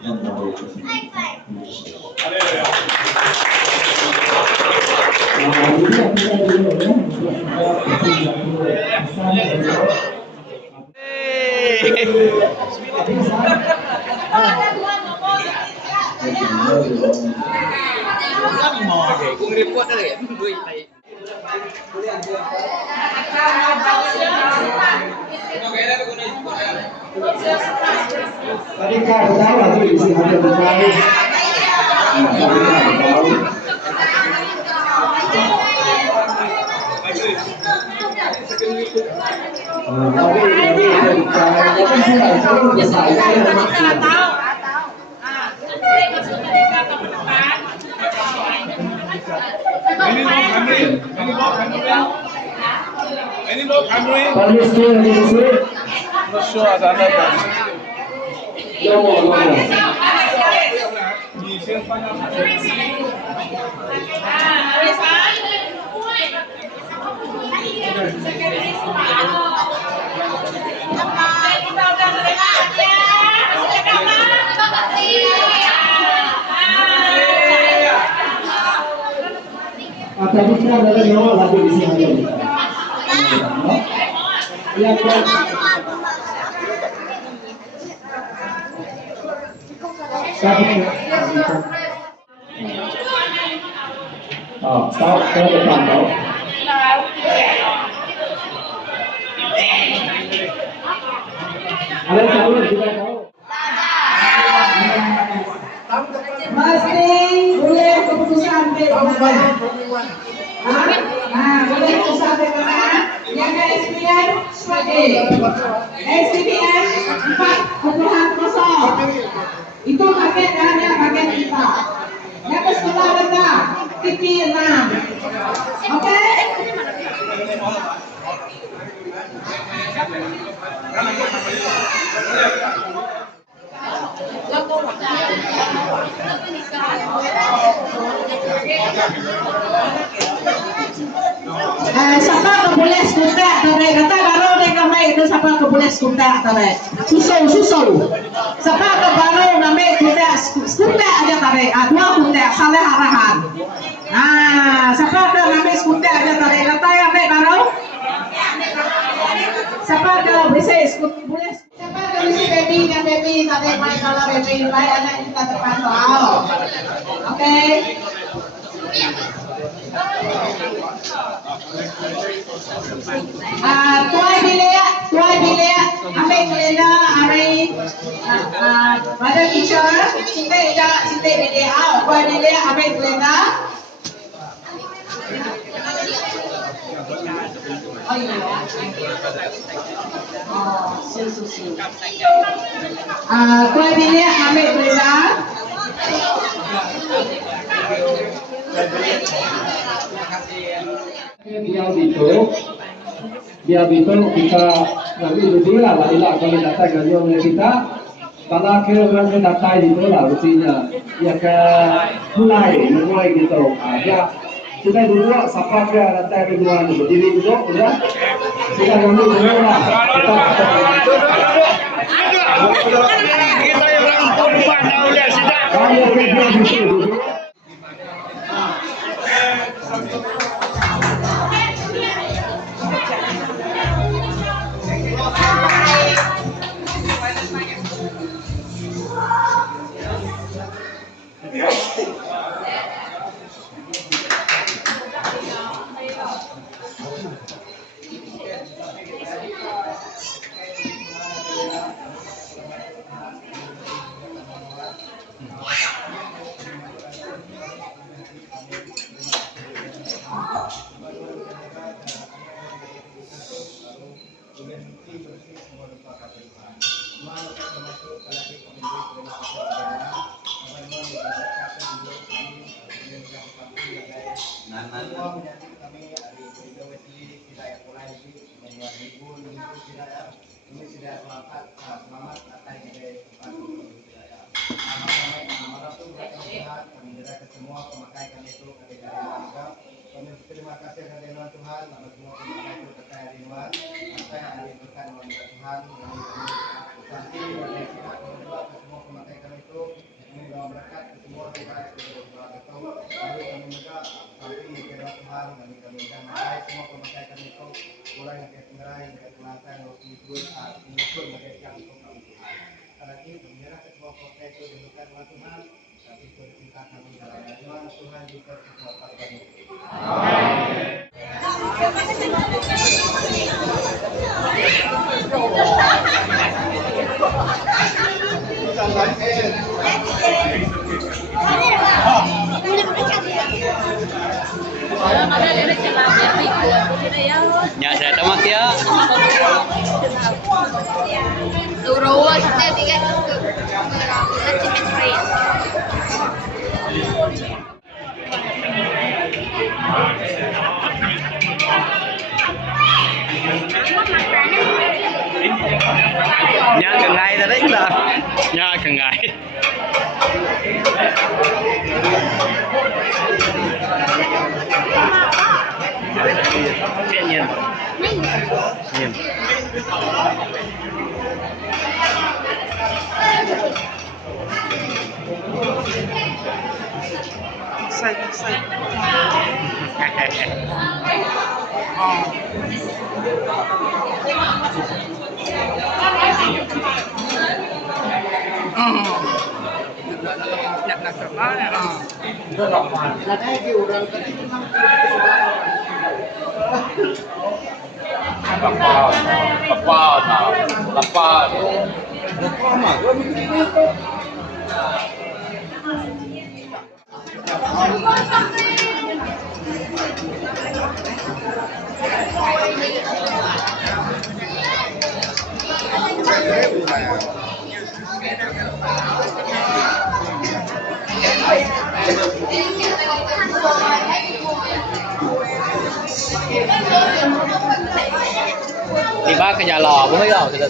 yang terbaik. Kung report na rin, tadi kak tahu lagi isi hati berkali. Any more Camry? Not sure as another. 你先放下茶水。Tadi kita ada nyawa lagi di sini. Ya kan. Tahu ke depan tahu. Ada tahu juga tahu. Masing boleh keputusan mana? Boleh keputusan mana? Yang SPN sebagai SPN 4,0 itu paket hanya paket kita. Yang ke sekolah rendah TV 6. Oke? Siapa ke boleh skuter tadi kata baru dek kami itu siapa ke boleh skuter tadi susul siapa ke baru kami skuter aja tadi dua skuter salah arahan siapa ke kami skuter aja tadi kata kami baru siapa ke bisa skuter boleh siapa ke bisa baby tadi main kalau baby main aja kita terpantau oke. Tuai bilik, ambil kelena, pada teacher, sinte bilik, tuai bilik, ambil kelena. Oh iya. Tuai bilik, ambil kelena. Biar itu kita nanti berdua lah ilah kalau data gajian kita kalau kira-kira data itu lah rutinnya ya ke mulai gitu ya kita dulu siapa ke data kedua berdiri dulu ya kita dulu lah Kita yang rangkul pada udah sudah. Semua pemakai kami itu kami terima kasih kepada Tuhan, semua pemakai itu percaya di Tuhan, sampai hari berkat Tuhan, kami nanti dari kita dan makanya semua pemakai kami itu mulai dari pengerai dari Kelantan menyusul mereka untuk kami Tuhan. Karena itu menyerah ketua kota itu diberikan oleh Tuhan, tapi itu diminta kami dalam Tuhan Tuhan juga semua kami. Ya saya tamat ya. Duro kita tiga Nhà cần ngày rồi đấy là nhà cần ngày. Chuyện nhìn. Nhìn. Say. Nak kemana? Lepas. Thì bác cái nhà lò cũng mấy lò thì là